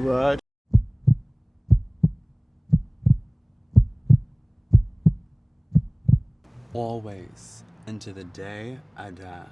what? Always into the day I die.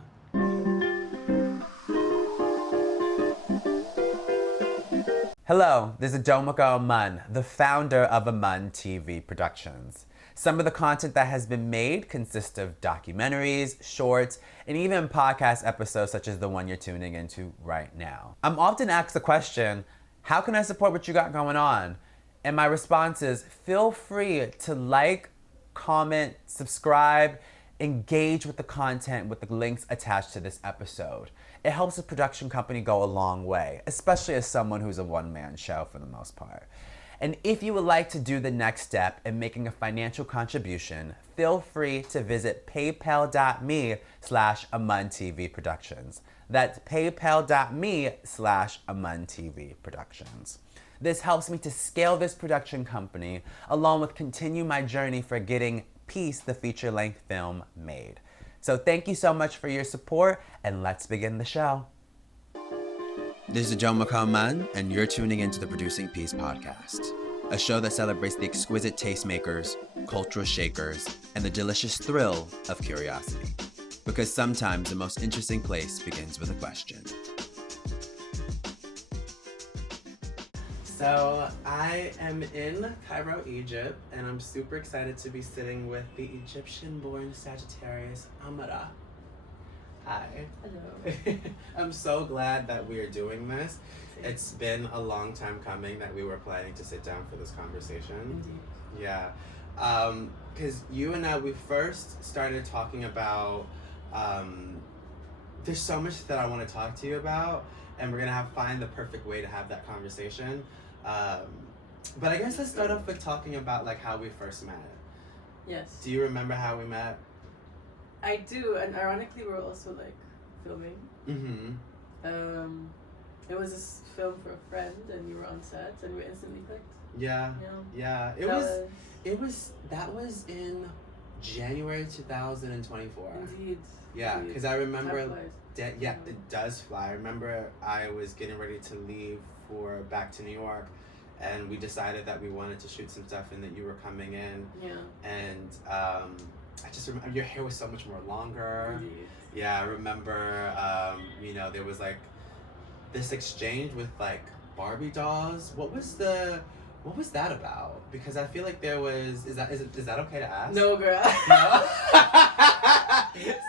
Hello, this is Domiko Aman, the founder of Aman TV Productions. Some of the content that has been made consists of documentaries, shorts, and even podcast episodes such as the one you're tuning into right now. I'm often asked the question, how can I support what you got going on? And my response is, feel free to like, comment, subscribe, engage with the content with the links attached to this episode. It helps a production company go a long way, especially as someone who's a one-man show for the most part. And if you would like to do the next step in making a financial contribution, feel free to visit paypal.me/AmunTVProductions. That's paypal.me/AmunTVProductions. This helps me to scale this production company, along with continue my journey for getting Peace, the feature-length film, made. So thank you so much for your support, and let's begin the show. This is Domiko Aman, and you're tuning into the Producing Peace podcast, a show that celebrates the exquisite tastemakers, cultural shakers, and the delicious thrill of curiosity. Because sometimes the most interesting place begins with a question. So I am in Cairo, Egypt, and I'm super excited to be sitting with the Egyptian-born Sagittarius, Amara. Hi. Hello. I'm so glad that we are doing this. It's been a long time coming that we were planning to sit down for this conversation. Indeed. Yeah. Because you and I, we first started talking about, there's so much that I want to talk to you about, and we're going to find the perfect way to have that conversation. But I guess let's start off with talking about like how we first met. Yes. Do you remember how we met? I do, and ironically, we're also like filming. Mm-hmm. It was this film for a friend, and you were on set, and we instantly clicked. Yeah. Yeah. Yeah. That was in January 2024. Indeed. Yeah, Indeed. because I remember. Time flies. Yeah, it does fly. I remember I was getting ready to leave back to New York, and we decided that we wanted to shoot some stuff and that you were coming in. Yeah. And I just remember your hair was so much more longer. Indeed. Yeah, I remember, there was like this exchange with like Barbie dolls. What was that about? Because I feel like there was, is that okay to ask? No, girl. No?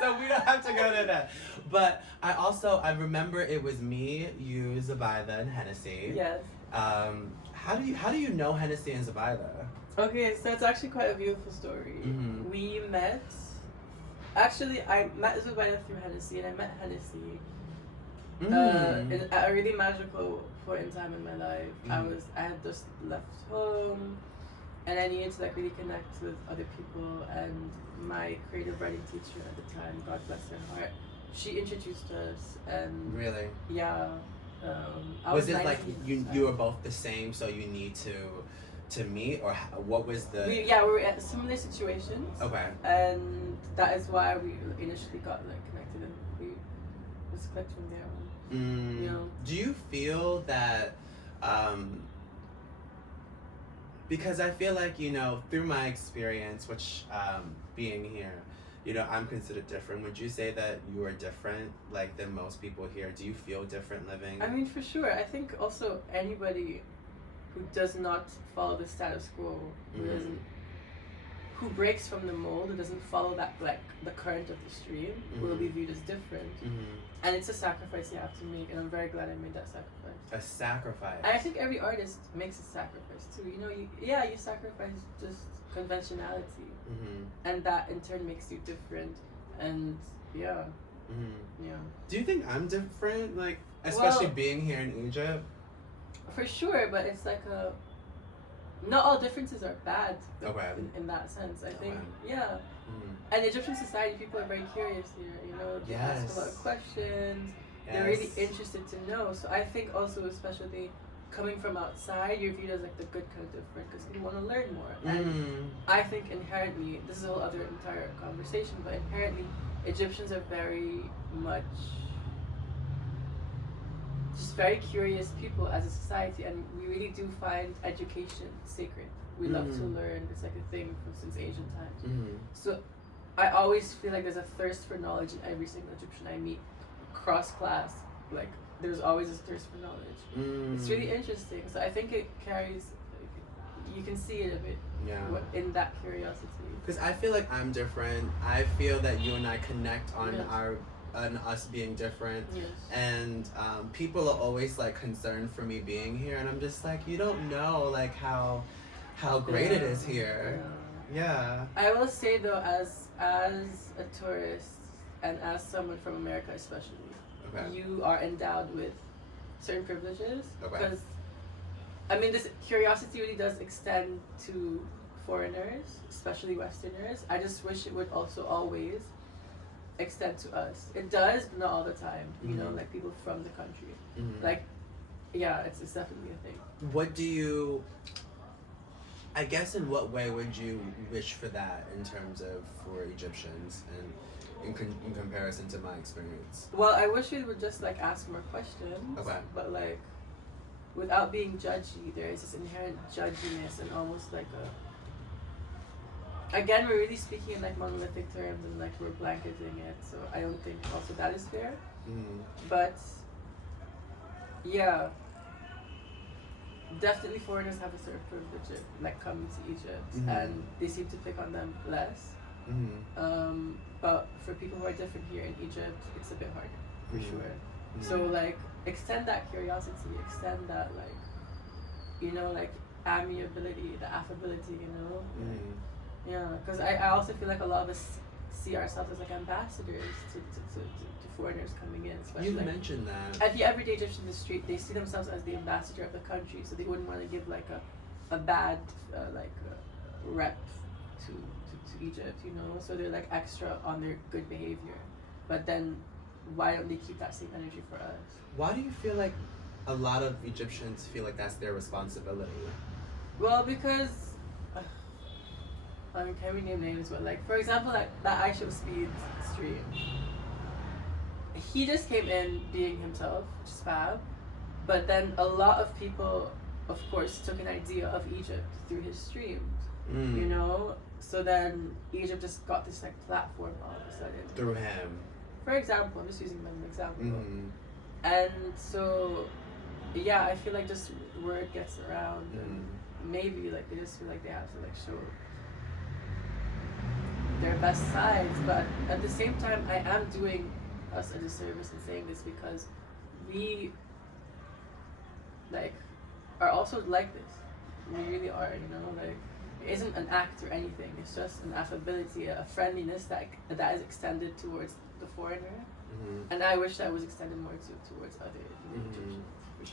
So we don't have to go to that. But I remember it was me, you, Zubaida, and Hennessy. Yes. How do you know Hennessy and Zubaida? Okay, so it's actually quite a beautiful story. Mm-hmm. We met. Actually, I met Zubaida through Hennessy, and I met Hennessy at a really magical point in time in my life. Mm-hmm. I had just left home, and I needed to like really connect with other people. And my creative writing teacher at the time, God bless her heart, she introduced us. And Really? yeah, I was it like 19 you were both the same, so you need to meet, or what was the? We were at similar situations. Okay. And that is why we initially got like connected, and we just clicked from there on. You know? Do you feel that, because I feel like, through my experience, which being here, I'm considered different. Would you say that you are different, like, than most people here? Do you feel different living? I mean, for sure. I think also anybody who does not follow the status quo, who breaks from the mold, who doesn't follow that, like, the current of the stream, will be viewed as different. And it's a sacrifice you have to make, and I'm very glad I made that sacrifice. A sacrifice? And I think every artist makes a sacrifice too. You sacrifice just conventionality, and that in turn makes you different. And yeah. Do you think I'm different, like, especially being here in Egypt? For sure, but it's like not all differences are bad. Okay. In that sense, I think, yeah. And Egyptian society, people are very curious here. They ask a lot of questions. Yes. They're really interested to know. So I think also, especially coming from outside, you're viewed as like the good kind of different because you want to learn more. And I think inherently, this is a whole other entire conversation, but inherently, Egyptians are very much just very curious people as a society, and we really do find education sacred. We love to learn. It's like a thing since ancient times. So I always feel like there's a thirst for knowledge in every single Egyptian I meet, cross class. Like there's always a thirst for knowledge. It's really interesting. So I think it carries. You can see it a bit in that curiosity. Because I feel like I'm different. I feel that you and I connect on on us being different. Yes. And people are always like concerned for me being here, and I'm just like, you don't know like how great it is here. Yeah. I will say though, as a tourist and as someone from America especially, you are endowed with certain privileges. Because I mean, this curiosity really does extend to foreigners, especially Westerners. I just wish it would also always extend to us. It does, but not all the time. You know, like people from the country. Like, yeah, it's definitely a thing. What do you? I guess in what way would you wish for that in terms of for Egyptians and in comparison to my experience? Well, I wish we would just like ask more questions. But like, without being judgy, there is this inherent judginess and almost like again, we're really speaking in like monolithic terms and like we're blanketing it. So I don't think also that is fair. But yeah, definitely foreigners have a certain privilege like coming to Egypt, and they seem to pick on them less. But for people who are different here in Egypt, it's a bit harder for sure. So like extend that curiosity, extend that like, you know, like amiability, the affability, you know. Yeah, because I also feel like a lot of us see ourselves as like ambassadors to foreigners coming in. Especially You like, mentioned that. at the everyday Egyptian in the street, they see themselves as the ambassador of the country, so they wouldn't want to give like a bad rep to Egypt, you know. So they're like extra on their good behavior, but then why don't they keep that same energy for us? Why do you feel like a lot of Egyptians feel like that's their responsibility? Well, because I mean, can we name names? But like, for example, like that Aisha Speed stream, he just came in being himself, which is fab. But then a lot of people, of course, took an idea of Egypt through his streams. You know, so then Egypt just got this like platform all of a sudden through him. For example, I'm just using him as an example. And so, yeah, I feel like just word gets around, and maybe like they just feel like they have to like show their best sides, but at the same time, I am doing us a disservice in saying this because we like are also like this. We really are, you know, like it isn't an act or anything. It's just an affability, a friendliness that is extended towards the foreigner, and I wish that was extended more towards other Egyptians.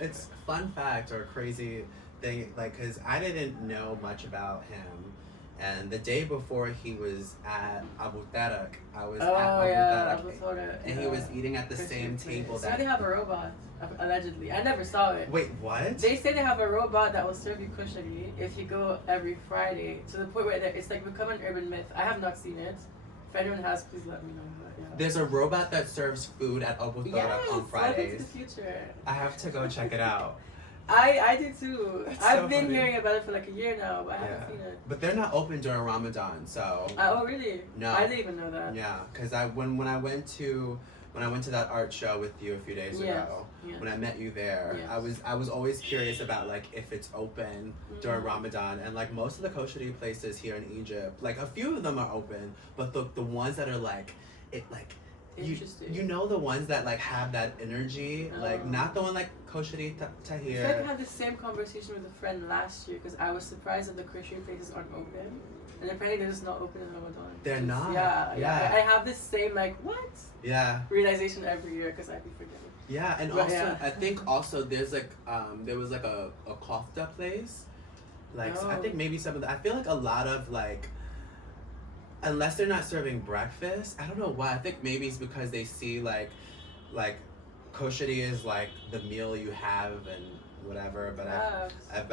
It's fun fact or crazy thing, like, because I didn't know much about him. And the day before he was at Abu Tarak, I was at Abu Tarak, and he was eating at the same table. So they have a robot, allegedly. I never saw it. Wait, what? They say they have a robot that will serve you kushari if you go every Friday, to the point where it's like become an urban myth. I have not seen it. If anyone has, please let me know. But, yeah. There's a robot that serves food at Abu Tarak on Fridays. Yes, the future. I have to go check it out. I do too. I've so been funny. hearing about it for like a year now, but I haven't seen it. But they're not open during Ramadan, so. Oh really? No. I didn't even know that. Yeah, because when I went to that art show with you a few days ago, when I met you there, I was always curious about like if it's open during Ramadan, and like most of the kosher places here in Egypt, like a few of them are open, but the ones that are like you know the ones that like have that energy, like not the one like Kosheri Tahir. I feel like I had the same conversation with a friend last year because I was surprised that the Christian places aren't open, and apparently they're just not open in Ramadan. They're not. Yeah. I have this same like what? Yeah. Realization every year because I'd be forgetting. Yeah, and also I think also there's like there was like a kofta place, like so I think maybe some of the I feel like a lot of like. Unless they're not serving breakfast, I don't know why. I think maybe it's because they see like kosheri is like the meal you have, and whatever, but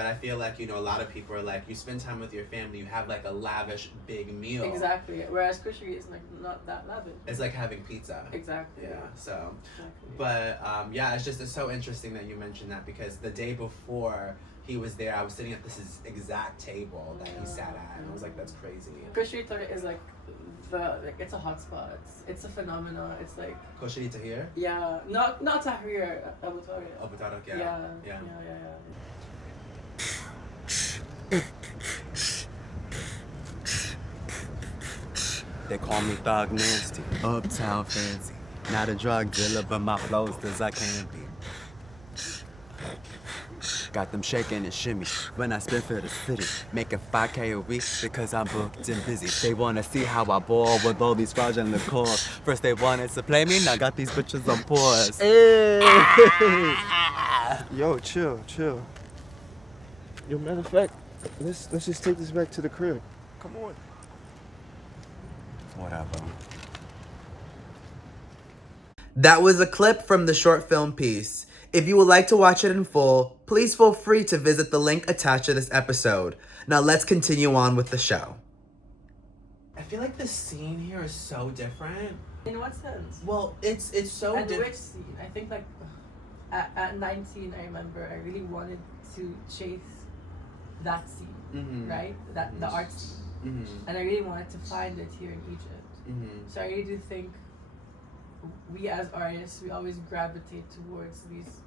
I feel like, you know, a lot of people are like, you spend time with your family, you have like a lavish big meal. Exactly. Whereas kushari is like not that lavish. It's like having pizza. Exactly. Yeah. So, exactly. But yeah, it's so interesting that you mentioned that, because the day before he was there, I was sitting at this exact table that he sat at, and I was like, that's crazy. Kushari is like it's a hotspot. It's a phenomenon. It's like Koshari Tahir? Yeah, not Tahrir, Abu Tariq. Abu Tariq, yeah. They call me Thug Nasty, Uptown Fancy. Not a drug dealer, but my flow's as I can be. Got them shaking and shimmy when I spit for the city. Making 5K a week because I'm booked and busy. They wanna see how I ball with all these fraudulent calls. First they wanted to play me, now got these bitches on pause. Yo, chill. Yo, matter of fact, let's just take this back to the crib. Come on. Whatever. That was a clip from the short film piece. If you would like to watch it in full, please feel free to visit the link attached to this episode. Now let's continue on with the show. I feel like the scene here is so different. In what sense? Well, it's so different. And which scene? I think like at 19, I remember I really wanted to chase that scene, right? That the art scene, and I really wanted to find it here in Egypt. So I really do think we as artists, we always gravitate towards these,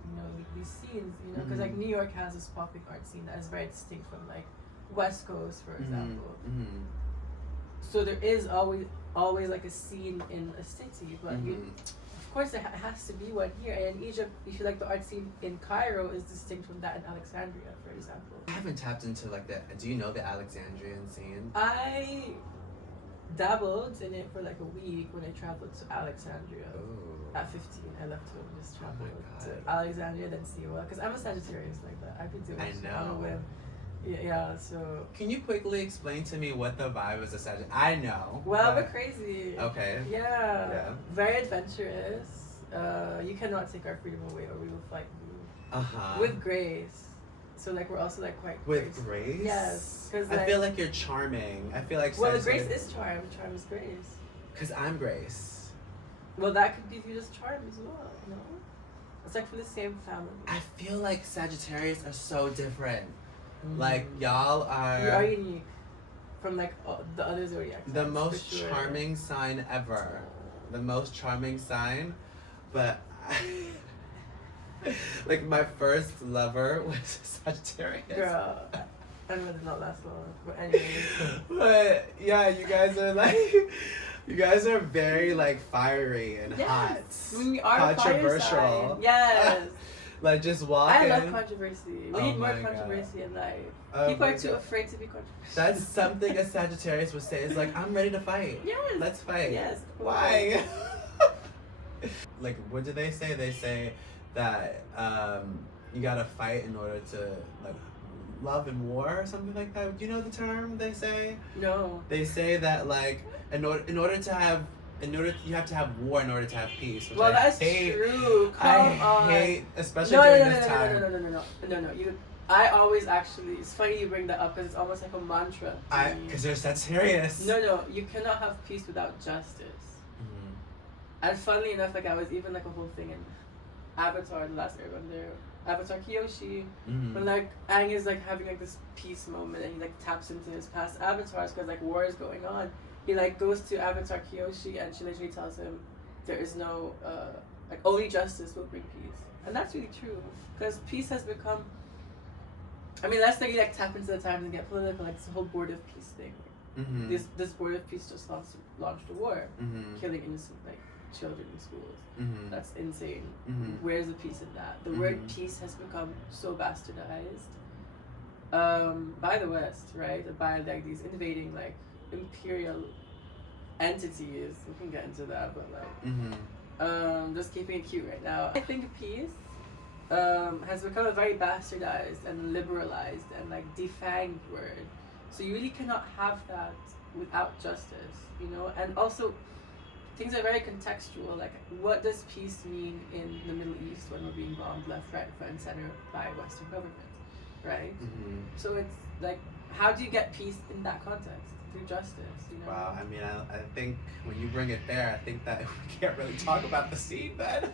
these scenes, because like New York has this popping art scene that is very distinct from like West Coast, for example. So there is always like a scene in a city, but of course it has to be one here. And in Egypt, you feel like the art scene in Cairo is distinct from that in Alexandria, for example. I haven't tapped into like that. Do you know the Alexandrian scene? I dabbled in it for like a week when I traveled to Alexandria. Ooh. At 15, I left home and just traveled to Alexandria, then Siwa, because I'm a Sagittarius like that. I've been doing it on a whim. Yeah, so... Can you quickly explain to me what the vibe is of Sagittarius? I know. Well, we're crazy. Okay. Yeah. Very adventurous. You cannot take our freedom away or we will fight you. With grace. So like we're also like quite with grace. Yes, because I feel like you're charming. I feel like the grace is charm. Charm is grace. Because I'm Grace. Well, that could be viewed as charm as well. No, it's like for the same family. I feel like Sagittarius are so different. Like y'all are. You are unique from like the other zodiac signs. The most charming sign ever. The most charming sign, but. Like my first lover was Sagittarius. Girl, I know it did not last long. But anyways. But yeah, you guys are very like fiery and hot. We are controversial. Yes. Like just walking. I love controversy. We need more controversy in life. People are too afraid to be controversial. That's something a Sagittarius would say. Is like, I'm ready to fight. Yes. Let's fight. Yes. Why? Like, what do they say? They say that you gotta fight in order to like love and war or something like that. Do you know the term they say? No. They say that like in order you have to have war in order to have peace. Well, that's true. Come on. Hate, especially during this time. No. I always actually. It's funny you bring that up because it's almost like a mantra. Because they're Sagittarius. No. You cannot have peace without justice. And funnily enough, like I was even like a whole thing in Avatar, The Last Airbender, Avatar Kyoshi, when like Aang is like having like this peace moment and he like taps into his past avatars because like war is going on. He like goes to Avatar Kyoshi and she literally tells him there is no like only justice will bring peace, and that's really true because peace has become. I mean, let's like tap into the times and get political, like this whole board of peace thing. This board of peace just launched a war, killing innocent like children in schools. That's insane. Where's the peace in that? The word peace has become so bastardized by the West, right? By like these invading like imperial entities. We can get into that, but like just keeping it cute right now. I think peace has become a very bastardized and liberalized and like defanged word. So you really cannot have that without justice, and also things are very contextual. Like, what does peace mean in the Middle East when we're being bombed left, right, front, and center by Western governments, right? So it's like, how do you get peace in that context? Through justice, you know? Wow, I mean, I think when you bring it there, I think that we can't really talk about the scene then.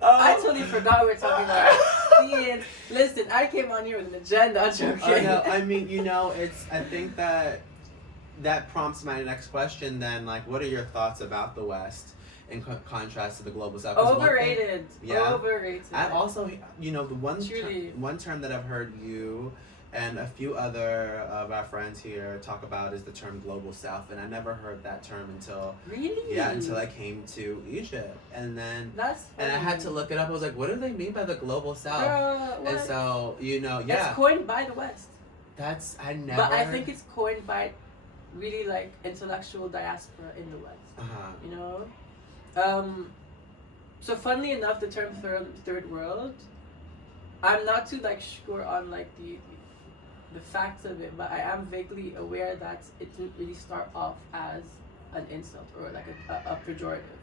I totally forgot we were talking about scene. Listen, I came on here with an agenda. I'm joking. No, I mean, I think that prompts my next question then, like, what are your thoughts about the West in contrast to the global South? Overrated. Yeah. Overrated. I also, the Truly. one term that I've heard you and a few other of our friends here talk about is the term global South, and I never heard that term until until I came to Egypt, and then That's funny. and I had to look it up. I was like, what do they mean by the global South? What? And so It's coined by the West. I never. But I think it's coined by really like intellectual diaspora in the West. You know. So funnily enough, the term third world, I'm not too like sure on like the facts of it, but I am vaguely aware that it didn't really start off as an insult or like a pejorative.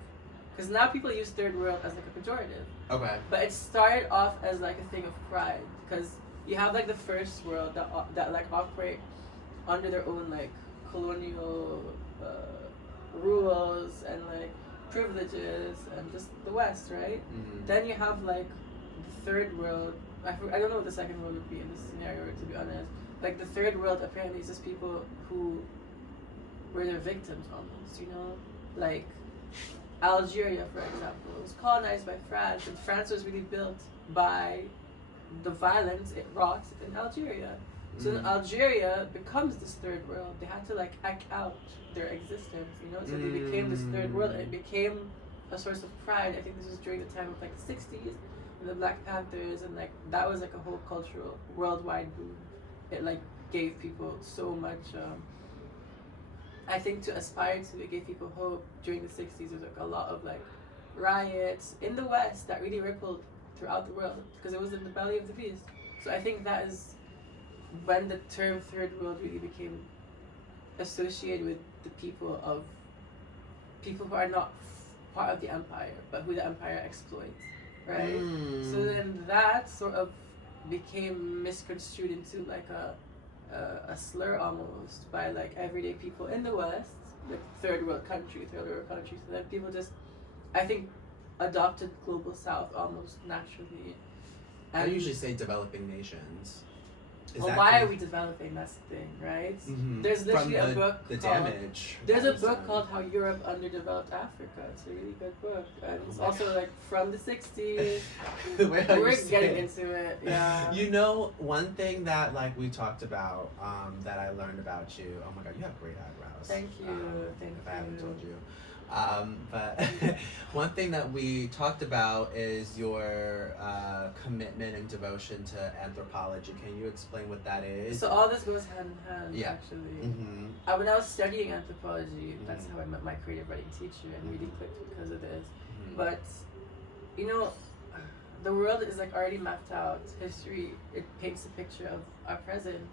Because now people use third world as like a pejorative. Okay. But it started off as like a thing of pride, because you have like the first world that like operate under their own like colonial rules and like privileges and just the West, right? Then you have like the third world. I don't know what the second world would be in this scenario, to be honest. Like the third world apparently is just people who were their victims almost, you know? Like Algeria, for example, was colonized by France, and France was really built by the violence it wrought in Algeria. So then Algeria becomes this third world. They had to like act out their existence, you know? So they became this third world, and it became a source of pride. I think this was during the time of like the 60s. And the Black Panthers, and like that was like a whole cultural worldwide boom. It like gave people so much I think to aspire to. It gave people hope. During the 60s there was like a lot of like riots in the West that really rippled throughout the world because it was in the belly of the beast. So I think that is when the term third world really became associated with the people who are not part of the empire but who the empire exploits. Right? So then that sort of became misconstrued into like a slur almost by like everyday people in the West, like third world countries. So then people just, I think, adopted global South almost naturally. I usually say developing nations. Why are we developing? That's the thing, right? There's literally a book called, There's a book called How Europe Underdeveloped Africa. It's a really good book. And it's also like from the 60s. We're getting into it, yeah. You know, one thing that like we talked about, that I learned about you, oh my god, you have great eyebrows. Thank you, thank you. If I haven't told you. But one thing that we talked about is your commitment and devotion to anthropology. Can you explain what that is? So all this goes hand in hand, actually. When I was studying anthropology, that's how I met my creative writing teacher, and really clicked because of this. But, you know, the world is like already mapped out. History, it paints a picture of our present.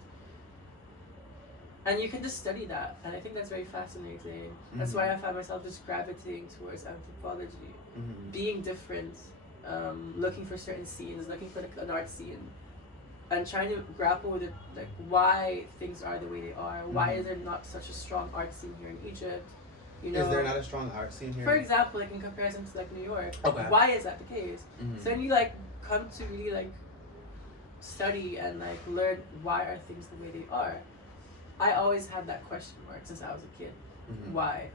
And you can just study that, and I think that's very fascinating. That's why I found myself just gravitating towards anthropology, being different, looking for certain scenes, looking for an art scene, and trying to grapple with it, like why things are the way they are. Why is there not such a strong art scene here in Egypt? You know, is there not a strong art scene here? For example, like in comparison to like New York, okay. Why is that the case? So then you like come to really like study and like learn why are things the way they are. I always had that question mark since I was a kid. Why?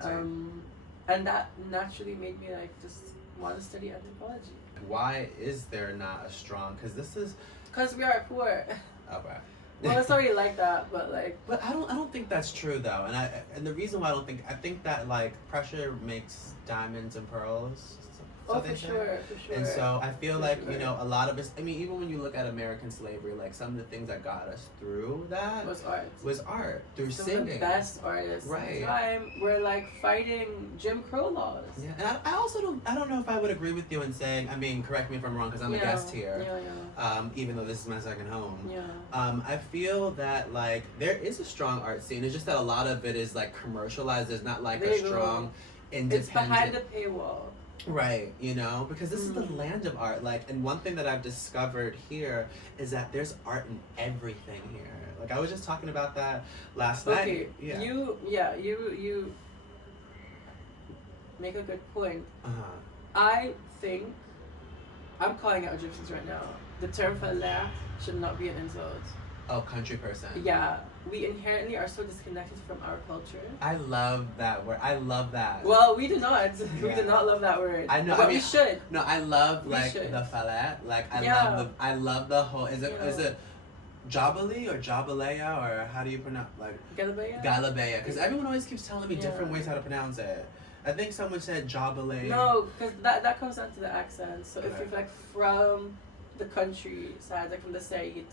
And that naturally made me like just want to study anthropology. Why is there not a strong? Because we are poor. Okay. Well, it's already like that, but like. But I don't think that's true though, and the reason why I think that like pressure makes diamonds and pearls. Oh, for sure. And so I feel like, you know, a lot of us, I mean, even when you look at American slavery, like some of the things that got us through that was art, through some singing. Of the best artists at the time were like fighting Jim Crow laws. Yeah, and I also don't know if I would agree with you in saying, I mean, correct me if I'm wrong because I'm a guest here, even though this is my second home. I feel that like there is a strong art scene. It's just that a lot of it is like commercialized. There's not like a strong independent. It's behind the paywall. Right, you know, because this is the land of art. Like, and one thing that I've discovered here is that there's art in everything here. Like, I was just talking about that last night. Yeah. You make a good point. I think I'm calling out Egyptians right now. The term falah should not be an insult. Oh, country person. Yeah, we inherently are so disconnected from our culture. I love that word. I love that. Well, we do not. Yeah. We do not love that word. I know. But I mean, we should. No, I love We like should. the falah. Like Yeah. I love the whole. Is You know. it Jabali or Jabaleya or how do you pronounce like Galabeya? Galabeya? Because everyone always keeps telling me different Yeah. ways how to pronounce it. I think someone said Jabaleya. No, because that comes down to the accent. So if Okay. you're like from the countryside, like from the Said,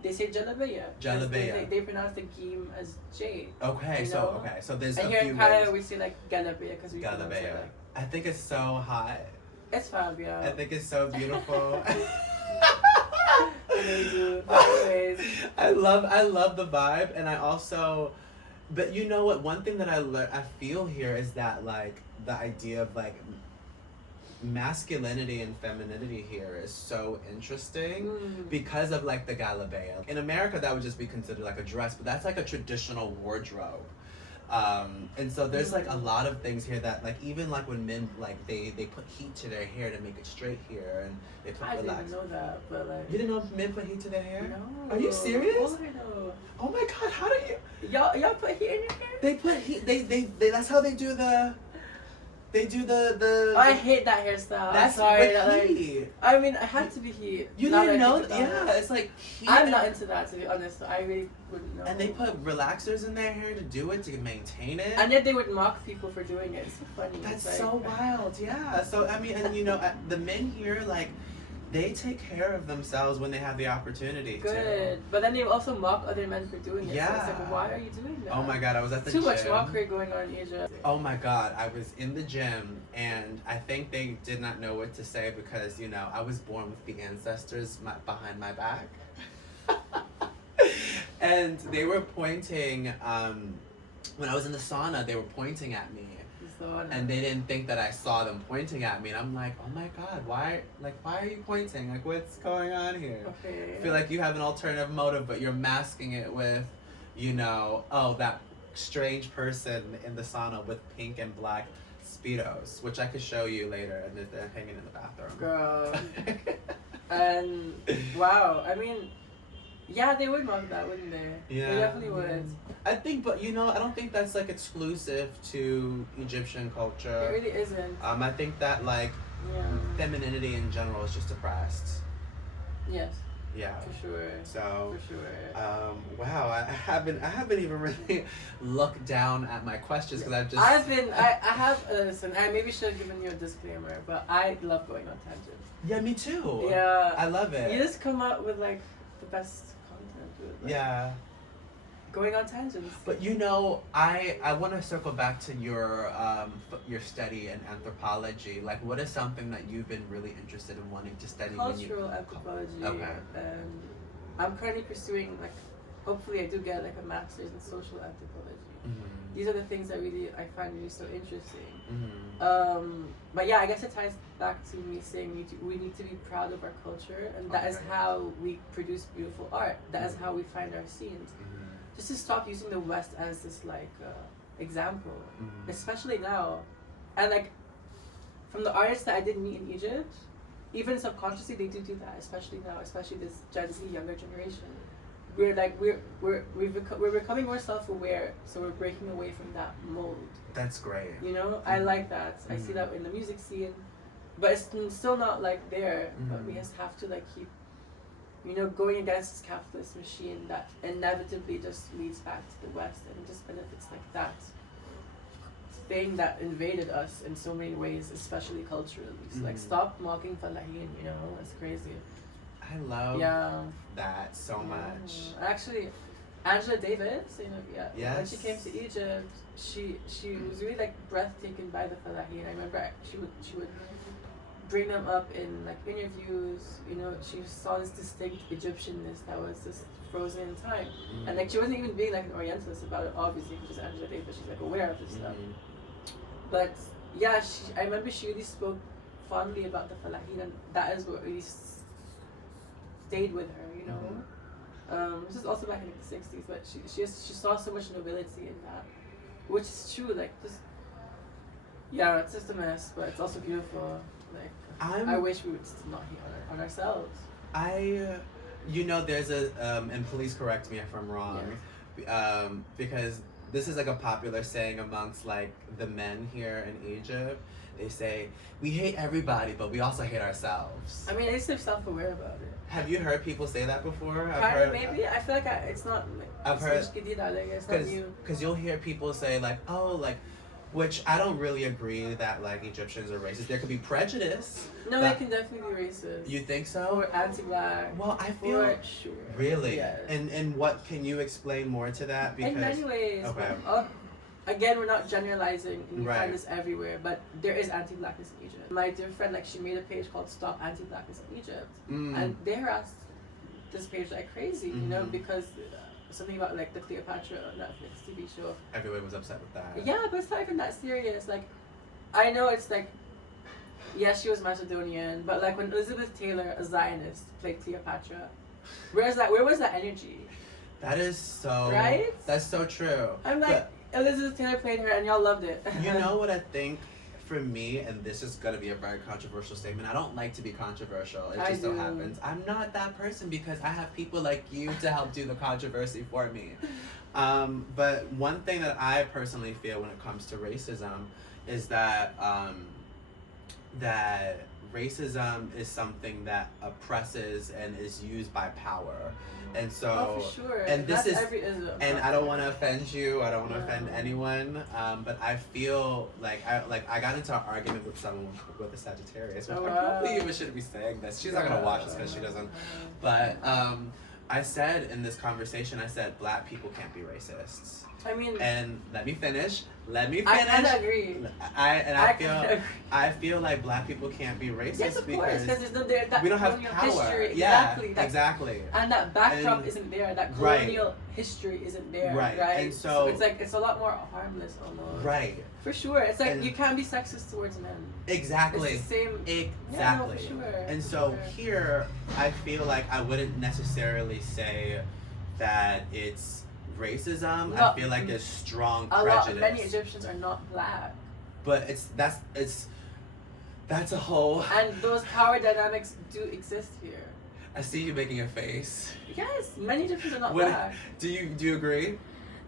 they say Jalabeya. Jalabeya. They pronounce the Gim as J. Okay, You so know? so there's And a here few in ways. Canada we say like Galabeya because we pronounce it Galabeya. like. I think it's so hot. It's fab, yeah. I think it's so beautiful. Amazing. Anyways. I love the vibe, and I also, but you know what? One thing that I feel here is that like the idea of like masculinity and femininity here is so interesting because of like the galabeya. In America, that would just be considered like a dress, but that's like a traditional wardrobe. And so there's like a lot of things here that like even like when men like they put heat to their hair to make it straight here and they put I didn't relax. know that, but like. You didn't know men put heat to their hair? No. Are you serious? Oh, I know. Oh my god, how do you? Y'all put heat in your hair? They put heat. They that's how they do the. They do the. I hate that hairstyle. That's I'm sorry. with That, like, heat. I mean, I had to be heat. You now didn't that I know think that? about Yeah, it. it's like heat. I'm not into that, to be honest. I really wouldn't know. And they put relaxers in their hair to do it to maintain it. And then they would mock people for doing it. It's so funny. That's It's so like, wild. Yeah. So I mean, and you know, the men here like. They take care of themselves when they have the opportunity good. to. But then they also mock other men for doing it. Yeah. So it's like, why are you doing that? Oh my god, I was at the Too gym. much mockery going on in Asia. Oh my god, I was in the gym and I think they did not know what to say because, you know, I was born with the ancestors behind my back. And they were pointing, when I was in the sauna, they were pointing at me. And they didn't think that I saw them pointing at me. And I'm like, oh my god, why are you pointing? Like, what's going on here? Okay. I feel like you have an alternative motive, but you're masking it with, you know, oh, that strange person in the sauna with pink and black Speedos, which I could show you later, and they're hanging in the bathroom. Girl. And, wow, I mean, yeah, they would mock that, wouldn't they? Yeah. They definitely would. I think, but you know, I don't think that's like exclusive to Egyptian culture. It really isn't. I think that like femininity in general is just oppressed. Yes. Yeah. For sure. So. For sure. Wow. I haven't even really looked down at my questions because I've just. I have. Listen, I maybe should have given you a disclaimer, but I love going on tangents. Yeah, me too. Yeah. I love it. You just come up with like the best content. With, like, Yeah. Going on tangents. But you know, I want to circle back to your study in anthropology. Like, what is something that you've been really interested in wanting to study? Cultural anthropology. Okay. And I'm currently pursuing like, hopefully I do get like a master's in social anthropology. Mm-hmm. These are the things that I find really so interesting. Mm-hmm. But yeah, I guess it ties back to me saying we need to be proud of our culture, and that is Okay. how we produce beautiful art. That is how we find our scenes. Mm-hmm. Just to stop using the West as this like example, Mhm. especially now, and like from the artists that I did meet in Egypt, even subconsciously they do that, especially now, especially this Gen Z younger generation. We're like we're becoming more self-aware, so we're breaking away from that mold. That's great. You know, I like that. I see that in the music scene, but it's still not like there. But we just have to like keep. You know, going against this capitalist machine that inevitably just leads back to the West and just benefits like that thing that invaded us in so many ways, especially culturally. So like, stop mocking Falahin, you know, it's crazy. I love that so much. Actually, Angela Davis, you know, when she Yes. came to Egypt, she was really like breathtaken by the Falahin. I remember she would bring them up in like interviews, you know, she saw this distinct Egyptianness that was just frozen in time. And like she wasn't even being like an Orientalist about it, obviously, because she's Angela Davis, she's like aware of this stuff. But yeah, I remember she really spoke fondly about the falahin, and that is what really stayed with her, you know. This is also back in like, the 60s, but she saw so much nobility in that, which is true. Like, just yeah, it's just a mess, but it's also beautiful. Like, I wish we would still not hate on ourselves. You know, there's a and please correct me if I'm wrong, because this is like a popular saying amongst like the men here in Egypt. They say we hate everybody, but we also hate ourselves. I mean, at least they're self-aware about it. Have you heard people say that before? Kind of, maybe. I feel like it's not. Like, I've heard. It's not new. Because you'll hear people say like, oh, like. Which I don't really agree that like Egyptians are racist. There could be prejudice. No, they can definitely be racist. You think so? Or anti-black. Well, I feel sure. Really? Yes. And what can you explain more to that? Because in many ways. Okay. Again, we're not generalizing. You right. find this everywhere, but there is anti-blackness in Egypt. My dear friend, like, she made a page called "Stop Anti-Blackness in Egypt," and they harassed this page like crazy, you know, because. Something about like the Cleopatra Netflix TV show. Everyone was upset with that. Yeah, but it's not even that serious. Like, I know it's like, yeah, she was Macedonian, but like when Elizabeth Taylor, a Zionist, played Cleopatra, where was that energy? That is so right. That's so true. I'm like, Elizabeth Taylor played her, and y'all loved it. You know what I think? For me, and this is gonna be a very controversial statement. I don't like to be controversial. It just so happens I'm not that person because I have people like you to help do the controversy for me. But one thing that I personally feel when it comes to racism is that that racism is something that oppresses and is used by power. And so, for sure. And this That's is, every ism. and I don't want to offend you. I don't want to offend anyone. But I feel like I got into an argument with someone with a Sagittarius. Which I probably even shouldn't be saying this. She's not gonna watch this because she doesn't. But I said in this conversation, I said black people can't be racists. I mean, and let me finish. I kind of agree. I feel like black people can't be racist yes, of course, because that we don't have power. History. Yeah, exactly. And that backdrop isn't there. That colonial history isn't there. Right. And so it's like it's a lot more harmless almost. Right. For sure. It's like you can't be sexist towards men. Exactly. It's the same. Exactly. Yeah, no, for sure. And so here, I feel like I wouldn't necessarily say that it's racism. I feel like there's strong prejudice. Many Egyptians are not black. But that's a whole. And those power dynamics do exist here. I see you making a face. Yes, many Egyptians are not black. Do you agree?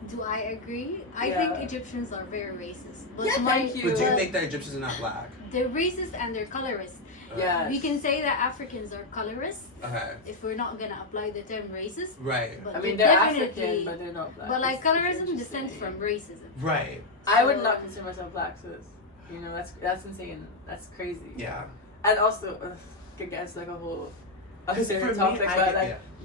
Do I agree? I think Egyptians are very racist. But thank you. But do you think that Egyptians are not black? They're racist and they're colorist. Yeah. We can say that Africans are colorist. Okay. If we're not gonna apply the term racist. Right. But I mean, they're African, but they're not black. But like colorism descends from racism. Right. I would not consider myself black, sis. You know, that's insane. That's crazy. Yeah. And also, against like a whole other topic,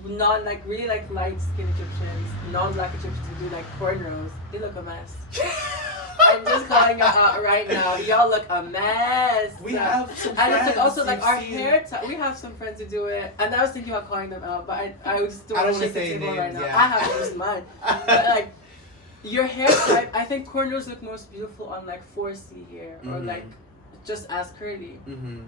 but like really like light skinned Egyptians, non-black Egyptians who do like cornrows, they look a mess. I'm just calling y'all out right now. Y'all look a mess. We have some friends. And it's like also like our hair. We have some friends who do it, and I was thinking about calling them out, but I just don't want to shake the table right now. Yeah. I have to use mine. But like your hair type, I think cornrows look most beautiful on like 4C hair or like just as curly.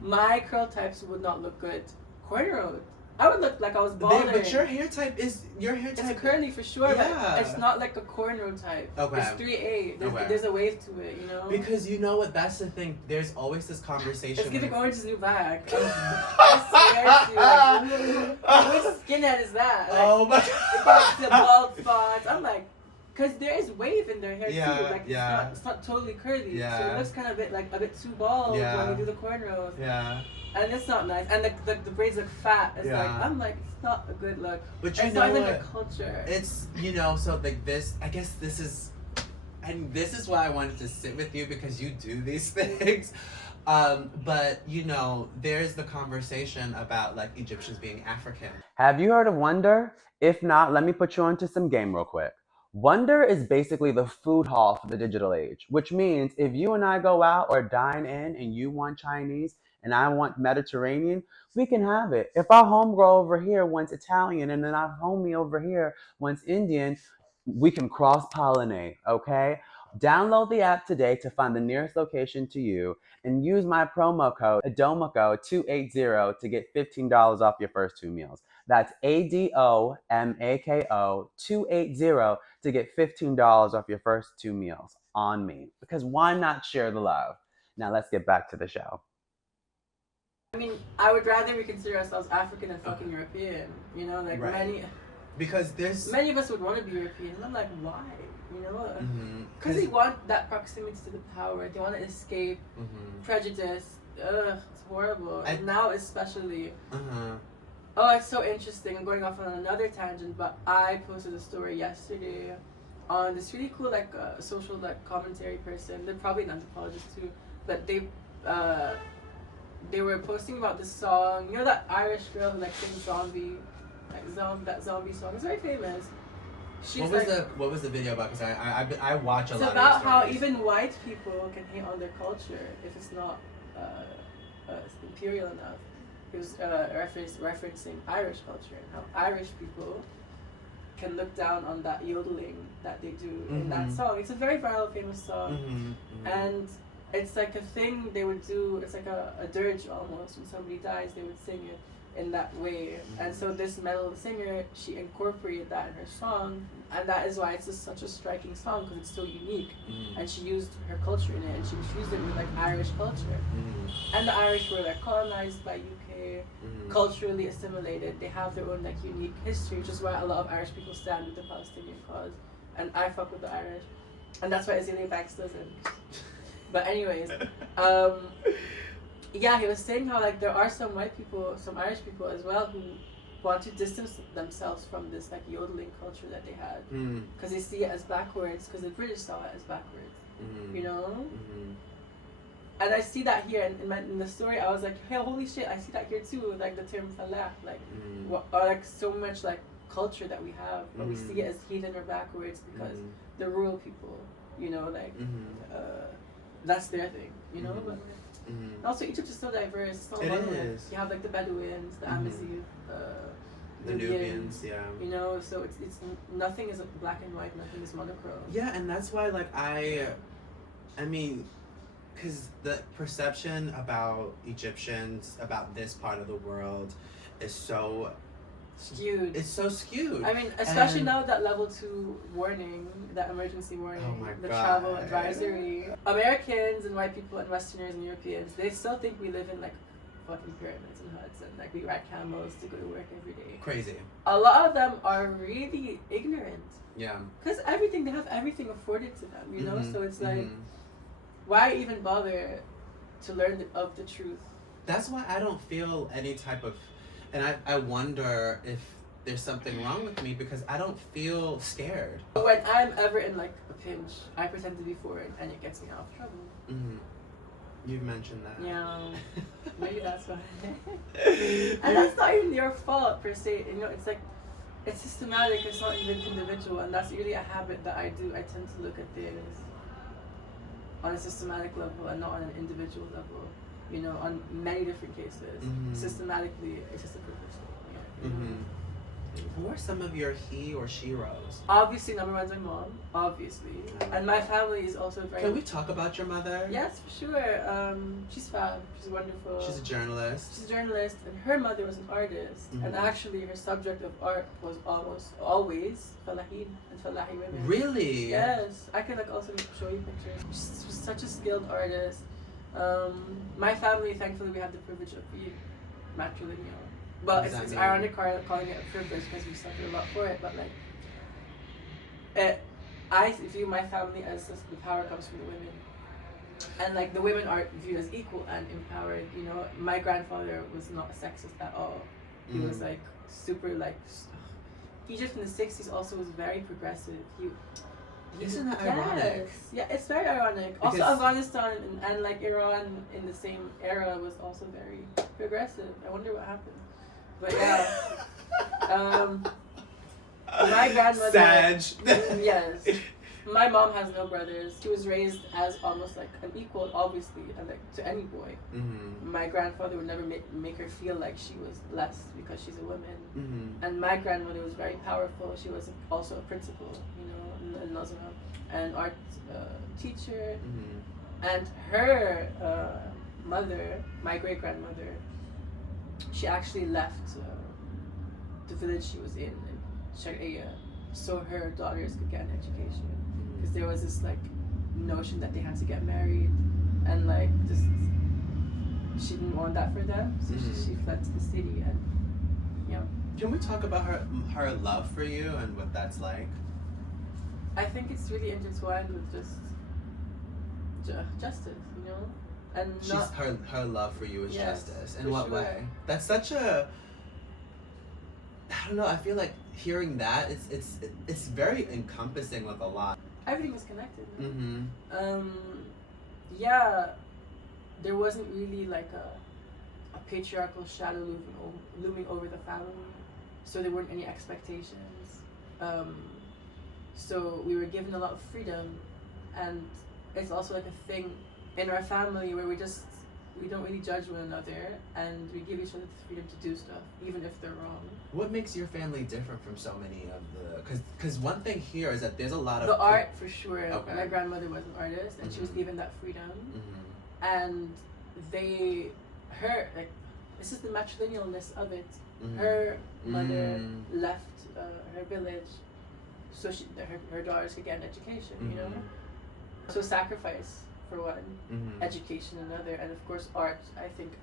My curl types would not look good cornrowed. I would look like I was balding. But your hair type is It's curly for sure, but it's not like a cornrow type. Okay. It's 3A. There's a wave to it, you know. Because you know what? That's the thing. There's always this conversation. It's giving Orange's new bag. I swear to you, like, which skinhead is that? Like, oh my God. The bald spots. I'm like, because there is wave in their hair too. Like it's not totally curly. Yeah. So it looks kind of a bit too bald when we do the cornrows. Yeah. And it's not nice. And the braids look fat. It's like, I'm like, it's not a good look. But it's not even the culture. It's, so like this, I guess this is why I wanted to sit with you, because you do these things. But there's the conversation about like Egyptians being African. Have you heard of Wonder? If not, let me put you onto some game real quick. Wonder is basically the food hall for the digital age, which means if you and I go out or dine in and you want Chinese and I want Mediterranean, we can have it. If our homegirl over here wants Italian and then our homie over here wants Indian, we can cross-pollinate, okay? Download the app today to find the nearest location to you and use my promo code ADOMACO280 to get $15 off your first 2 meals. That's ADOMAKO 280 to get $15 off your first 2 meals on me. Because why not share the love? Now let's get back to the show. I mean, I would rather we consider ourselves African than fucking European. You know, like Right. Because many of us would want to be European. And I'm like, why? You know, because Mm-hmm. they want that proximity to the power. They want to escape prejudice. Ugh, it's horrible. And now especially. Oh, it's so interesting. I'm going off on another tangent, but I posted a story yesterday on this really cool social commentary person. They're probably an anthropologist too, but they were posting about this song. You know that Irish girl who sings zombie, that zombie song. It's very famous. She's what was the video about? Because I watch a lot. It's about how even white people can hate on their culture if it's not imperial enough. It was referencing Irish culture and how Irish people can look down on that yodeling that they do in that song. It's a very viral, famous song, and it's like a thing they would do. It's like a dirge almost. When somebody dies, they would sing it in that way. And so this metal singer, she incorporated that in her song, and that is why it's just such a striking song, because it's so unique. And she used her culture in it, and she fused it with Irish culture. And the Irish were colonized by UK, culturally assimilated. They have their own unique history, which is why a lot of Irish people stand with the Palestinian cause. And I fuck with the Irish, and that's why Azealia Banks doesn't. But anyways, yeah, he was saying how there are some white people, some Irish people as well, who want to distance themselves from this yodeling culture that they had, because they see it as backwards, because the British saw it as backwards, you know. And I see that here in the story. I was like, hey, holy shit, I see that here too. The term falah, or so much culture that we have, but we see it as heathen or backwards because the rural people, you know, that's their thing, you know. But also Egypt is so diverse. It's so is. You have the Bedouins, the Amazigh, the Nubians, yeah. You know, so it's nothing is black and white, nothing is monochrome. Yeah, and that's why I mean, because the perception about Egyptians, about this part of the world, is so skewed. It's so skewed. I mean, especially now that level 2 warning, that emergency warning, the travel advisory. Americans and white people and Westerners and Europeans, they still think we live in fucking pyramids and huts and we ride camels to go to work every day. Crazy. A lot of them are really ignorant. Yeah. Because they have everything afforded to them, you know? So it's why even bother to learn of the truth? That's why I don't feel any type of... And I wonder if there's something wrong with me, because I don't feel scared. When I'm ever in a pinch, I pretend to be foreign and it gets me out of trouble. You've mentioned that. Yeah. Maybe that's why. And that's not even your fault per se. You know, it's systematic, it's not even individual, and that's really a habit that I do. I tend to look at things on a systematic level and not on an individual level. You know, on many different cases. Systematically, it's just a privilege. Who are some of your he or she roles? Obviously, number one's my mom, obviously. And my family is also very... Can we talk about your mother? Yes, for sure. She's fab. She's wonderful. She's a journalist. She's a journalist, and her mother was an artist. And actually, her subject of art was almost always Falahin and Falahi women. Really? Yes. I could also show you pictures. She's such a skilled artist. My family, thankfully, we have the privilege of being matrilineal. Well, it's ironic calling it a privilege because we suffer a lot for it, but I view my family as the power comes from the women, and the women are viewed as equal and empowered. You know, my grandfather was not sexist at all. He was super Egypt in the 60s also was very progressive. Isn't that ironic? Yeah, it's very ironic. Because also, Afghanistan and Iran in the same era was also very progressive. I wonder what happened. But yeah, my grandmother. Sag. Yes. My mom has no brothers. She was raised as almost like an equal, obviously, and like to any boy. Mm-hmm. My grandfather would never make her feel like she was less because she's a woman. Mm-hmm. And my grandmother was very powerful. She was also a principal, you know, in Nazara, an art teacher. Mm-hmm. And her mother, my great grandmother, she actually left the village she was in Sharia, so her daughters could get an education. Because there was this like notion that they had to get married, and like just she didn't want that for them, so she fled to the city. And yeah. Can we talk about her love for you and what that's like? I think it's really intertwined with just justice, you know, and She's not her love for you is Yes, justice. In for what sure. way? That's such a. I don't know. I feel like hearing that it's very encompassing with a lot. everything is connected. No? Mm-hmm. Yeah, there wasn't really like a patriarchal shadow looming over the family, so there weren't any expectations. So we were given a lot of freedom, and it's also like a thing in our family where we don't really judge one another, and we give each other the freedom to do stuff, even if they're wrong. What makes your family different from so many of the? Because one thing here is that there's a lot of The art, for sure. Okay. My grandmother was an artist, and she was Mhm. given that freedom. Mm-hmm. And like, this is the matrilinealness of it. Mm-hmm. Her mother Mm. left her village so her daughters could get an education, you know? So sacrifice for one, Mm-hmm. education another, and of course art.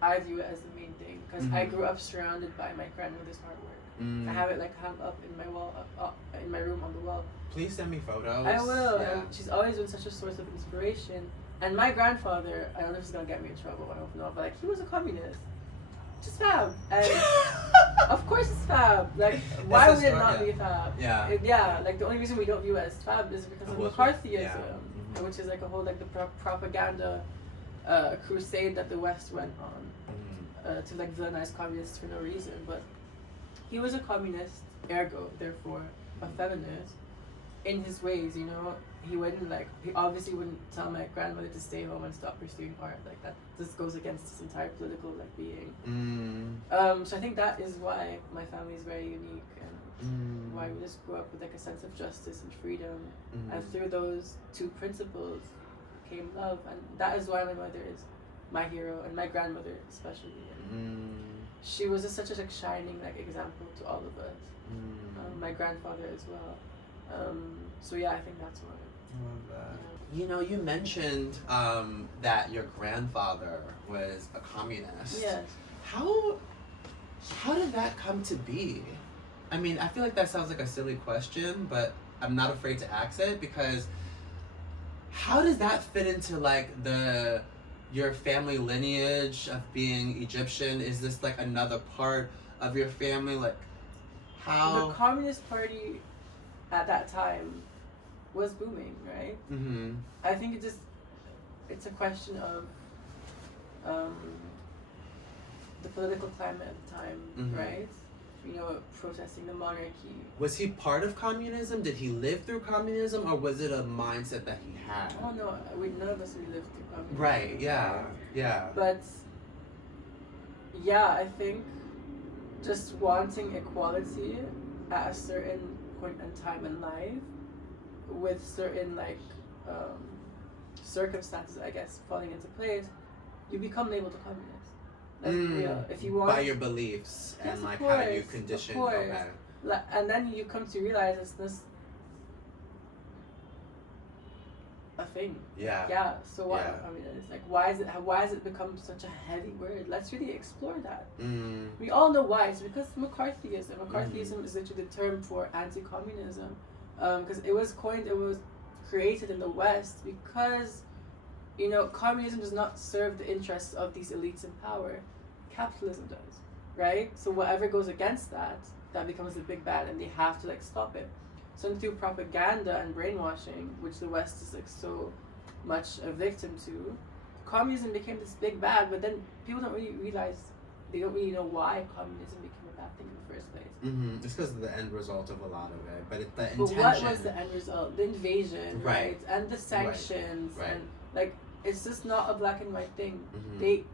I view it as the main thing, because I Mhm. grew up surrounded by my grandmother's artwork. Mm. I have it like hung up in my wall, up in my room on the wall. Please send me photos. I will. Yeah. And she's always been such a source of inspiration. And my grandfather, I don't know if it's gonna get me in trouble, I don't know, but like he was a communist. Just fab. And of course it's fab. Like why It's would a it not story, be fab? Yeah. Yeah, like the only reason we don't view it as fab is because of Well, McCarthyism, yeah. Mhm. which is like a whole like the propaganda crusade that the West went on Mm-hmm. to like villainize communists for no reason. But he was a communist, ergo, therefore, a feminist in his ways, you know. He obviously wouldn't tell my grandmother to stay home and stop pursuing art. Like that just goes against his entire political like being. Mm. So I think that is why my family is very unique, and Mm. why we just grew up with like a sense of justice and freedom. Mm. And through those two principles came love, and that is why my mother is my hero, and my grandmother especially. And she was just such a like shining like example to all of us. My grandfather as well. So yeah, I think that's why. I love that. You know, you mentioned that your grandfather was a communist. Yes. How did that come to be? I mean, I feel like that sounds like a silly question, but I'm not afraid to ask it, because how does that fit into like your family lineage of being Egyptian? Is this like another part of your family? Like how? The Communist Party at that time was booming, right? Mm-hmm. I think it's a question of the political climate at the time, Mhm. right? You know, protesting the monarchy. Was he part of communism? Did he live through communism, or was it a mindset that he had? Oh no, none of us really lived through communism. Right, yeah, yeah. But yeah, I think just wanting equality at a certain point in time in life, with certain like circumstances, I guess, falling into place, you become labeled a communist. That's real. If you want, by your beliefs Yes, and of like how you course, condition. of course. Okay. And then you come to realize it's this a thing. Yeah. Yeah. So what? Yeah. I mean, it's like why has it become such a heavy word? Let's really explore that. Mm. We all know why. It's because McCarthyism. McCarthyism is literally the term for anti-communism, because it was created in the West because, you know, communism does not serve the interests of these elites in power. Capitalism does, right? So whatever goes against that becomes the big bad, and they have to like stop it. So through propaganda and brainwashing, which the West is like so much a victim to, communism became this big bad. But then people don't really realize, they don't really know why communism became a bad thing in the first place. It's because of the end result of a lot of it, but the But intention. what was the end result? The invasion, Right. right? And the sanctions, Right. and like it's just not a black and white thing. Mhm. They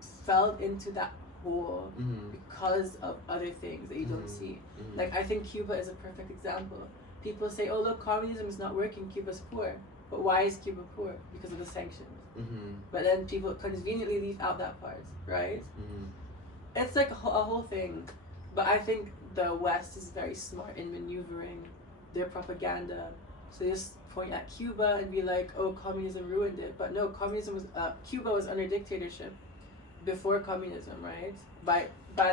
fell into that hole Mhm. because of other things that you don't Mhm. see. Mhm. Like I think Cuba is a perfect example. People say, "Oh look, communism is not working. Cuba's poor." But why is Cuba poor? Because of the sanctions. But then people conveniently leave out that part, right? It's like a whole thing. But I think the West is very smart in maneuvering their propaganda. So they just point at Cuba and be like, "Oh, communism ruined it." But no, communism was Cuba was under dictatorship before communism, right? By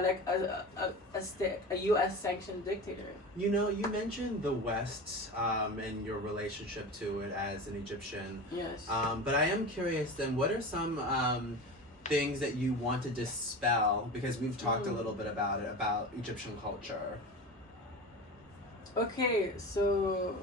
like a U.S. sanctioned dictator. You know, you mentioned the West and your relationship to it as an Egyptian. Yes. But I am curious then, what are some things that you want to dispel? Because we've talked a little bit about it, about Egyptian culture. Okay, so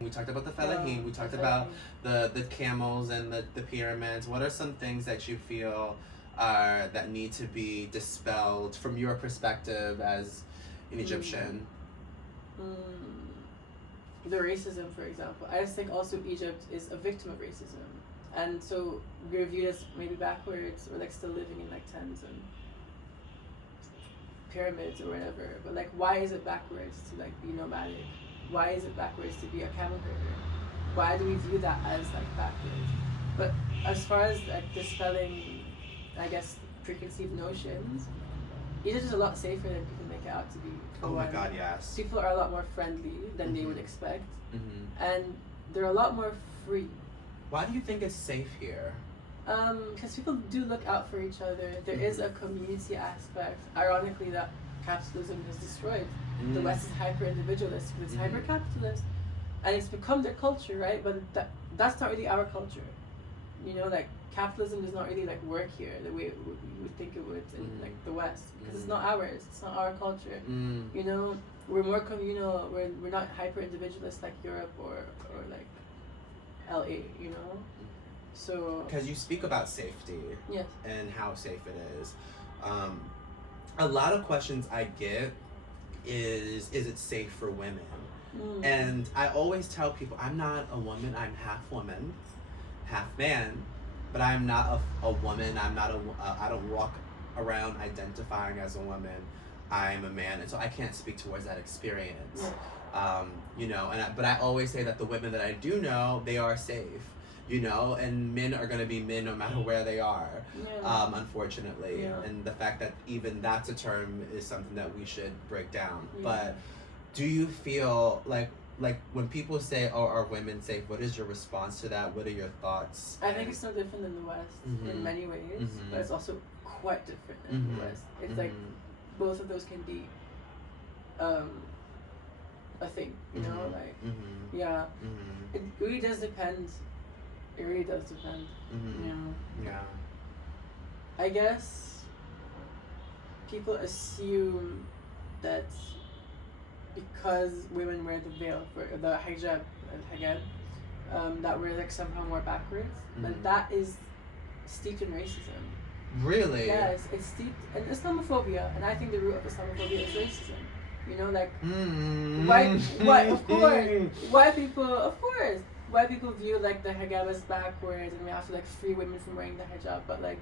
We talked about the fellaheen, we talked about the camels and the pyramids. What are some things that you feel are that need to be dispelled from your perspective as an Egyptian? The racism, for example. I just think also Egypt is a victim of racism. And so we're viewed as maybe backwards or like still living in like tents and pyramids or whatever. But like why is it backwards to like be nomadic? Why is it backwards to be a camel herder? Why do we view that as like backwards? But as far as like dispelling, I guess, preconceived notions, Egypt is a lot safer than people make it out to be. Oh my God, yes. People are a lot more friendly than they would expect, Mm-hmm. and they're a lot more free. Why do you think it's safe here? Because people do look out for each other. There is a community aspect. Ironically, that capitalism has destroyed. The West is hyper-individualist, it's hyper-capitalist, and it's become their culture, right? But that's not really our culture. You know, like capitalism does not really like work here the way we would think it would in like the West, because it's not ours. It's not our culture. You know, we're more communal. We're not hyper-individualist like Europe or like LA. You know, so Because you speak about safety. Yes. And how safe it is. A lot of questions I get is it safe for women? And I always tell people, I'm not a woman, I'm half woman, half man, but I'm not a woman, I don't walk around identifying as a woman, I'm a man, and so I can't speak towards that experience. You know, but I always say that the women that I do know, they are safe. You know, and men are going to be men no matter where they are, unfortunately. Yeah. And the fact that even that's a term is something that we should break down. But do you feel like when people say, "Oh, are women safe?" What is your response to that? What are your thoughts? I think it's no different than the West in many ways, but it's also quite different in the West. It's like both of those can be a thing, you know, like it really does depend. It really does depend. Yeah. I guess people assume that because women wear the veil, for the hijab, that we're like somehow more backwards. But that is steeped in racism. Really? Yes, it's steeped in Islamophobia, and I think the root of Islamophobia is racism. You know, like why? Of course, why people view like the hijab as backwards, and we have to like free women from wearing the hijab, but like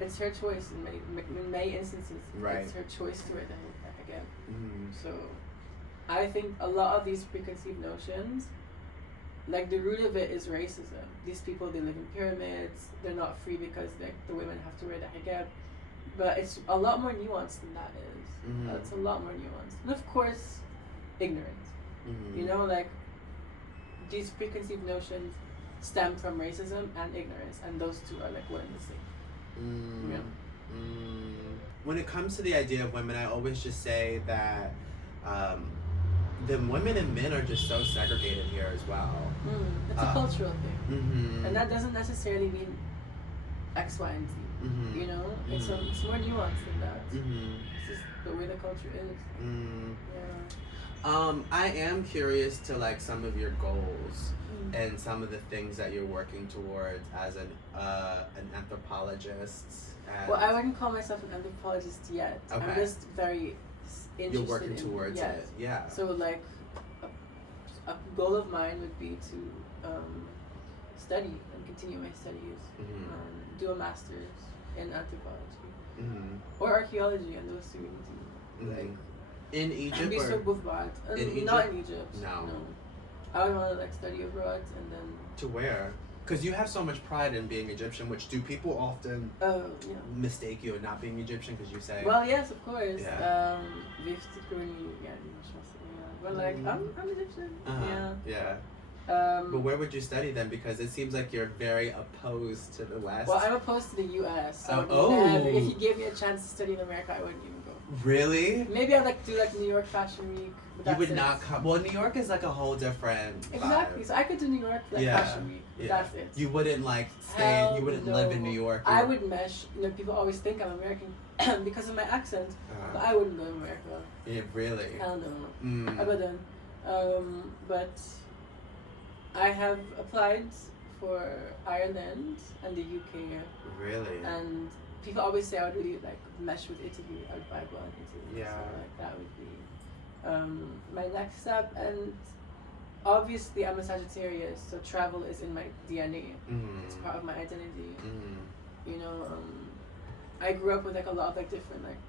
it's her choice in many instances. Right. It's her choice to wear the hijab. So I think a lot of these preconceived notions, like the root of it is racism. These people, they live in pyramids, they're not free because like the women have to wear the hijab. But it's a lot more nuanced than that is. It's a lot more nuanced. And of course, ignorance. You know, like these preconceived notions stem from racism and ignorance, and those two are like one and the same. When it comes to the idea of women, I always just say that the women and men are just so segregated here as well. It's a cultural thing, and that doesn't necessarily mean X, Y, and Z. You know, it's more nuanced than that. It's just the way the culture is. Mm. Yeah. I am curious to like some of your goals and some of the things that you're working towards as an anthropologist. And Well, I wouldn't call myself an anthropologist yet. Okay. I'm just very interested. you're working towards yes. it. Yeah. So like, a goal of mine would be to study and continue my studies, do a master's in anthropology or archaeology, and those two really like. In Egypt I'd be or so bombarded. in Egypt? Not in Egypt. No. I would want to like study abroad and then. To where? Because you have so much pride in being Egyptian, which do people often Yeah. mistake you in not being Egyptian because you say. Well, yes, of course. Yeah. But like, I'm Egyptian. Uh-huh. Yeah. But where would you study then? Because it seems like you're very opposed to the West. Well, I'm opposed to the U.S. So Oh. if you gave me a chance to study in America, I wouldn't even go. Really? Maybe I'd like to do like New York Fashion Week. But You that's would it. not come. Well, New York is like a whole different vibe. Exactly. So I could do New York like Yeah. Fashion Week. But Yeah. that's it. You wouldn't like stay. Hell You wouldn't no. live in New York. I would mesh. You know, people always think I'm American because of my accent, but I wouldn't live in America. Yeah, really. Hell no. Mm. Abadan. But I have applied for Ireland and the UK, Really. and people always say I would really like mesh with Italy. I would vibe well in Italy. Yeah. So like that would be my next step. And obviously I'm a Sagittarius, so travel is in my DNA. It's part of my identity. You know, I grew up with like a lot of like different like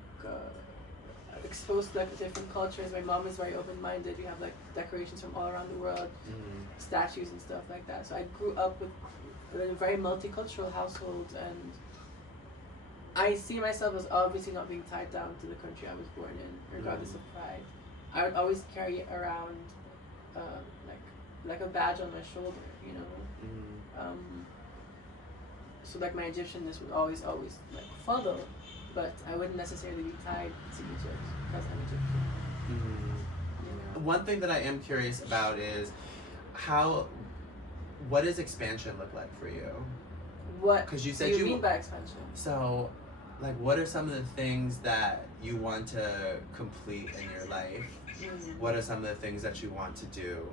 exposed to like different cultures. My mom is very open-minded. We have like decorations from all around the world, statues and stuff like that. So I grew up with a very multicultural household, and I see myself as obviously not being tied down to the country I was born in, regardless of pride. I would always carry it around like a badge on my shoulder, you know. So like my Egyptianness would always like follow, but I wouldn't necessarily be tied to Egypt because I'm Egyptian. You know? One thing that I am curious about is what does expansion look like for you? What 'Cause you said do you you- mean by expansion? So, like, what are some of the things that you want to complete in your life? What are some of the things that you want to do?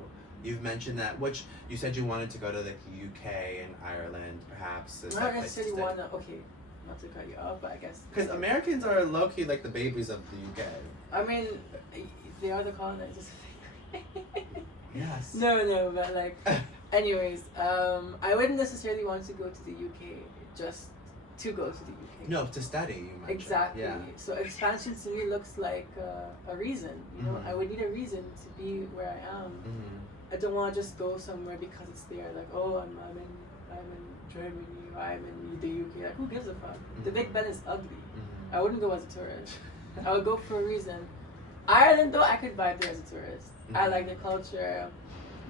You've mentioned that, which you said you wanted to go to the UK and Ireland, perhaps. I don't necessarily want to. Okay, not to cut you off, but I guess Because Americans are low key like the babies of the UK. I mean, they are the colonizers. Yes. No, but like, anyways, I wouldn't necessarily want to go to the UK just to go to the UK. No, to study. You mentioned. Exactly. Yeah. So expansion to me looks like a reason. You know, I would need a reason to be where I am. I don't want to just go somewhere because it's there. Like, oh, I'm in Germany or I'm in the UK. Like, who gives a fuck? The Big Ben is ugly. I wouldn't go as a tourist. I would go for a reason. Ireland, though, I could vibe there as a tourist. I like the culture.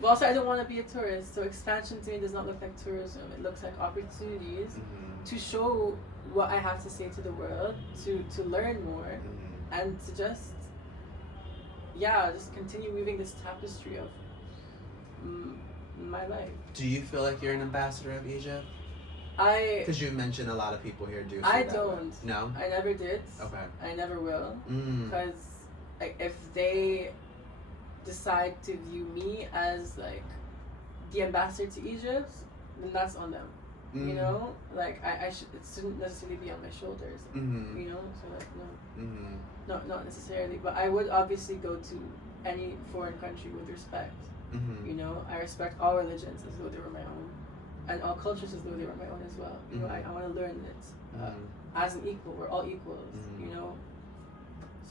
But also, I don't want to be a tourist. So expansion to me does not look like tourism. It looks like opportunities to show what I have to say to the world, to learn more, and to just continue weaving this tapestry of my life. Do you feel like you're an ambassador of Egypt? Because you mentioned a lot of people here do. I that don't. way. No. I never did. Okay. I never will. Because if they decide to view me as like the ambassador to Egypt, then that's on them. You know, like it shouldn't necessarily be on my shoulders. You know, so like no, not necessarily. But I would obviously go to any foreign country with respect. You know, I respect all religions as though they were my own, and all cultures as though they were my own as well. You know, I want to learn it as an equal. We're all equals. You know.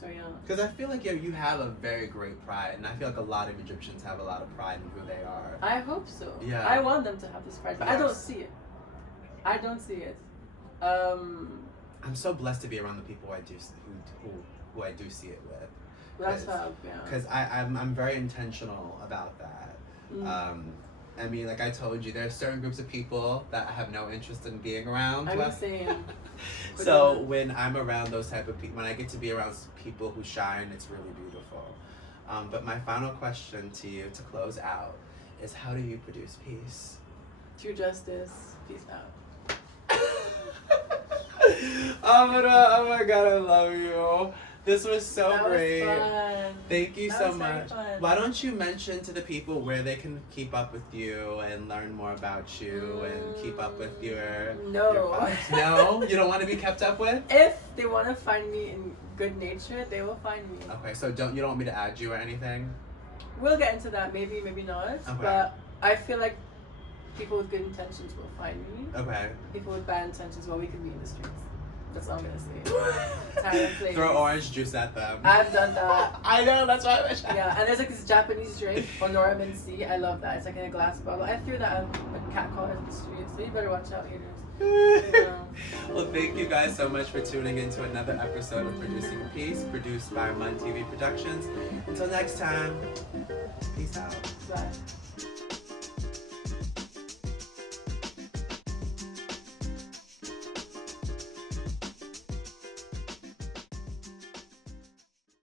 So yeah. Because I feel like you have a very great pride, and I feel like a lot of Egyptians have a lot of pride in who they are. I hope so. Yeah. I want them to have this pride, but I don't see it. I don't see it. I'm so blessed to be around the people I do who I do see it with. That's how. Yeah. Because I'm very intentional about that. I mean, like I told you, there are certain groups of people that I have no interest in being around. I'm the same. So when I'm around those type of people, when I get to be around people who shine, it's really beautiful. But my final question to you to close out is, how do you produce peace? True justice. Peace out. Amara, oh my god, I love you. This was so That was great. fun. Thank you That so was very much. fun. Why don't you mention to the people where they can keep up with you and learn more about you and keep up with your No. your vibes? No? You don't want to be kept up with? If they want to find me in good nature, they will find me. Okay, so you don't want me to add you or anything? We'll get into that, maybe not. Okay. But I feel like people with good intentions will find me. Okay. People with bad intentions, well, we could be in the streets. That's all I'm gonna say. Time and place. Throw orange juice at them. I've done that. I know, that's why I wish I Yeah, and there's like this Japanese drink, Onoramen C. I love that. It's like in a glass bottle. I threw that on like catcalls in the street, so you better watch out, haters. Yeah. Well, thank you guys so much for tuning in to another episode of Producing Peace, produced by Mun TV Productions. Until next time, peace out. Bye.